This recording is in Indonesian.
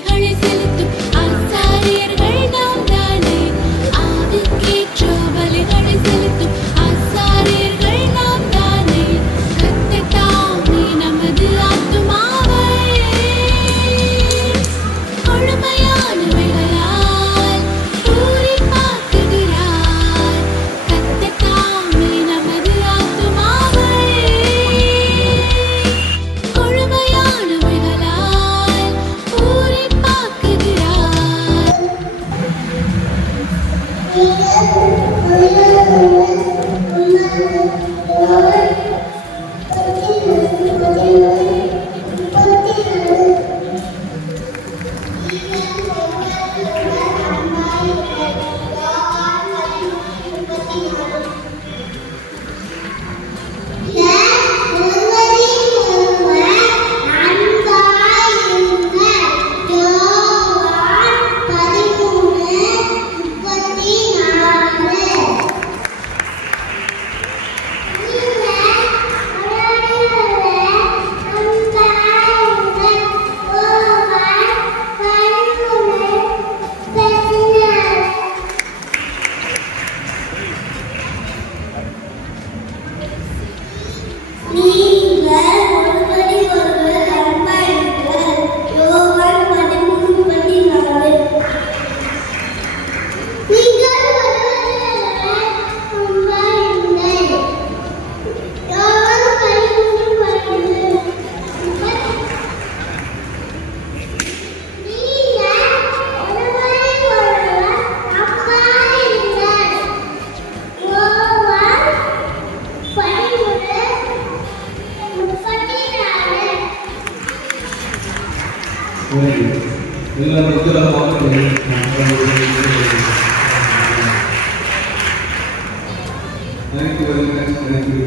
Hurry, Philip. Thank you. me. ಹೋಗಿದೆ ಎಲ್ಲ ಮೃತರ ಮಕ್ಕಳು Thank you very much. Thank you.